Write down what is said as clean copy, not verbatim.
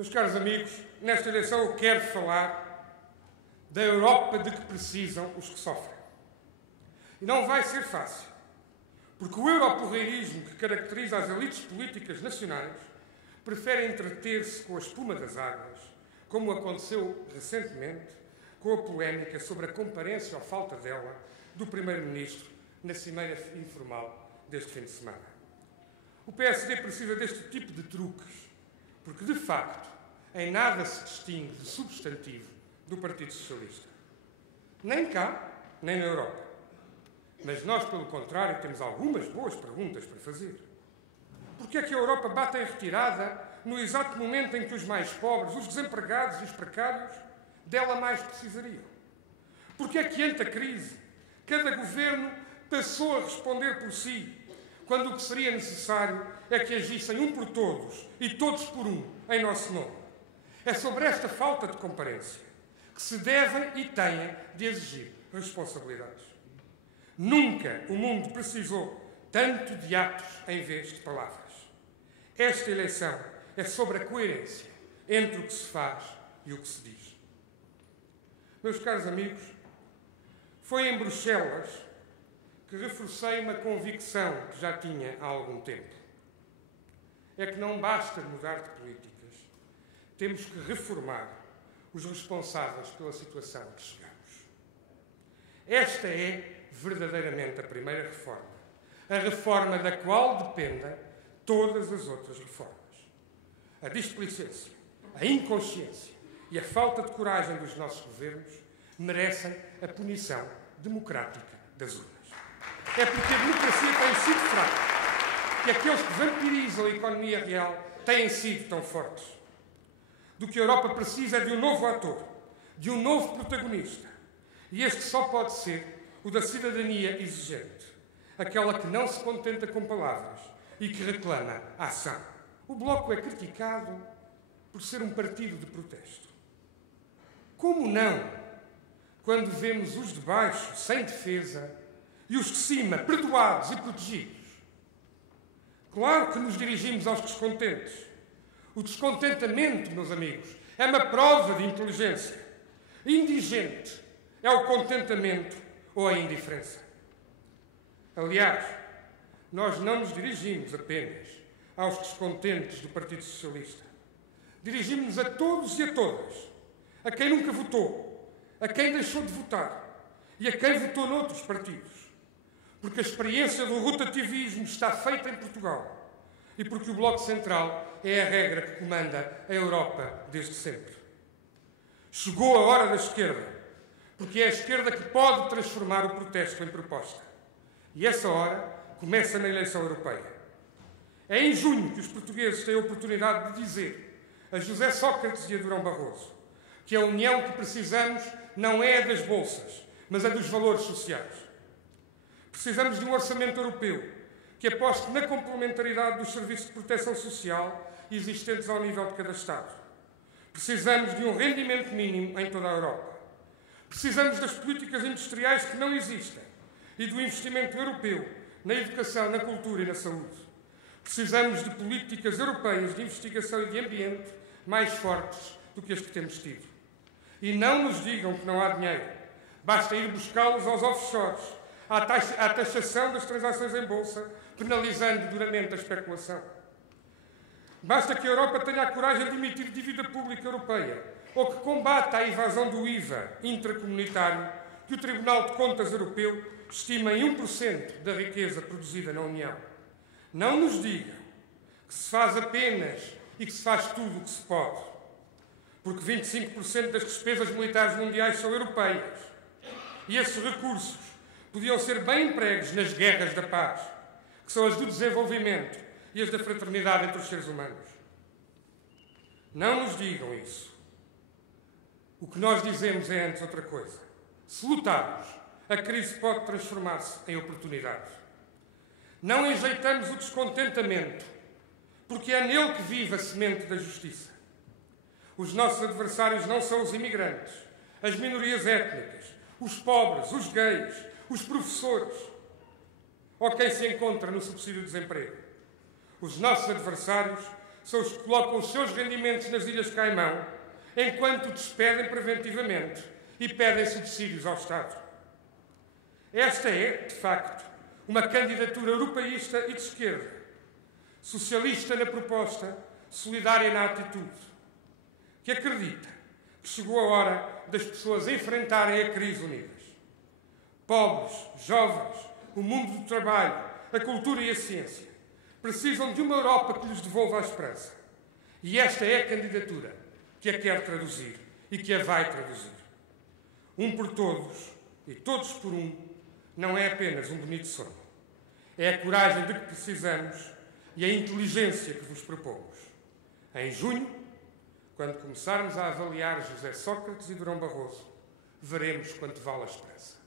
Meus caros amigos, nesta eleição eu quero falar da Europa de que precisam os que sofrem. E não vai ser fácil, porque o europorreirismo que caracteriza as elites políticas nacionais prefere entreter-se com a espuma das águas, como aconteceu recentemente com a polémica sobre a comparência ou falta dela do Primeiro-Ministro na cimeira informal deste fim de semana. O PSD precisa deste tipo de truques, porque, de facto, em nada se distingue de substantivo do Partido Socialista. Nem cá, nem na Europa. Mas nós, pelo contrário, temos algumas boas perguntas para fazer. Por que é que a Europa bate em retirada no exato momento em que os mais pobres, os desempregados e os precários dela mais precisariam? Por que é que, ante a crise, cada governo passou a responder por si, quando o que seria necessário é que agissem um por todos e todos por um, em nosso nome? É sobre esta falta de comparência que se devem e têm de exigir responsabilidades. Nunca o mundo precisou tanto de atos em vez de palavras. Esta eleição é sobre a coerência entre o que se faz e o que se diz. Meus caros amigos, foi em Bruxelas que reforcei uma convicção que já tinha há algum tempo. É que não basta mudar de políticas, temos que reformar os responsáveis pela situação que chegamos. Esta é verdadeiramente a primeira reforma, a reforma da qual dependem todas as outras reformas. A displicência, a inconsciência e a falta de coragem dos nossos governos merecem a punição democrática das urnas. É porque a democracia tem sido fraca e aqueles que vampirizam a economia real têm sido tão fortes. Do que a Europa precisa é de um novo ator, de um novo protagonista. E este só pode ser o da cidadania exigente, aquela que não se contenta com palavras e que reclama a ação. O Bloco é criticado por ser um partido de protesto. Como não, quando vemos os de baixo sem defesa e os de cima perdoados e protegidos? Claro que nos dirigimos aos descontentes. O descontentamento, meus amigos, é uma prova de inteligência. Indigente é o contentamento ou a indiferença. Aliás, nós não nos dirigimos apenas aos descontentes do Partido Socialista. Dirigimos-nos a todos e a todas, a quem nunca votou, a quem deixou de votar e a quem votou noutros partidos. Porque a experiência do rotativismo está feita em Portugal e porque o Bloco Central é a regra que comanda a Europa desde sempre. Chegou a hora da esquerda, porque é a esquerda que pode transformar o protesto em proposta. E essa hora começa na eleição europeia. É em junho que os portugueses têm a oportunidade de dizer a José Sócrates e a Durão Barroso que a união que precisamos não é a das bolsas, mas a dos valores sociais. Precisamos de um orçamento europeu que aposte na complementaridade dos serviços de proteção social existentes ao nível de cada Estado. Precisamos de um rendimento mínimo em toda a Europa. Precisamos das políticas industriais que não existem e do investimento europeu na educação, na cultura e na saúde. Precisamos de políticas europeias de investigação e de ambiente mais fortes do que as que temos tido. E não nos digam que não há dinheiro. Basta ir buscá-los aos offshores, à taxação das transações em bolsa, penalizando duramente a especulação. Basta que a Europa tenha a coragem de emitir dívida pública europeia ou que combata a evasão do IVA intracomunitário que o Tribunal de Contas Europeu estima em 1% da riqueza produzida na União. Não nos digam que se faz apenas e que se faz tudo o que se pode, porque 25% das despesas militares mundiais são europeias e esses recursos podiam ser bem empregues nas guerras da paz, que são as do desenvolvimento e as da fraternidade entre os seres humanos. Não nos digam isso. O que nós dizemos é antes outra coisa. Se lutarmos, a crise pode transformar-se em oportunidade. Não enjeitamos o descontentamento, porque é nele que vive a semente da justiça. Os nossos adversários não são os imigrantes, as minorias étnicas, os pobres, os gays, os professores ou quem se encontra no subsídio de desemprego. Os nossos adversários são os que colocam os seus rendimentos nas Ilhas Caimão, enquanto despedem preventivamente e pedem subsídios ao Estado. Esta é, de facto, uma candidatura europeísta e de esquerda, socialista na proposta, solidária na atitude, que acredita que chegou a hora das pessoas enfrentarem a crise unidas. Pobres, jovens, o mundo do trabalho, a cultura e a ciência precisam de uma Europa que lhes devolva a esperança. E esta é a candidatura que a quer traduzir e que a vai traduzir. Um por todos e todos por um não é apenas um bonito sonho. É a coragem de que precisamos e a inteligência que vos propomos. Em junho, quando começarmos a avaliar José Sócrates e Durão Barroso, veremos quanto vale a esperança.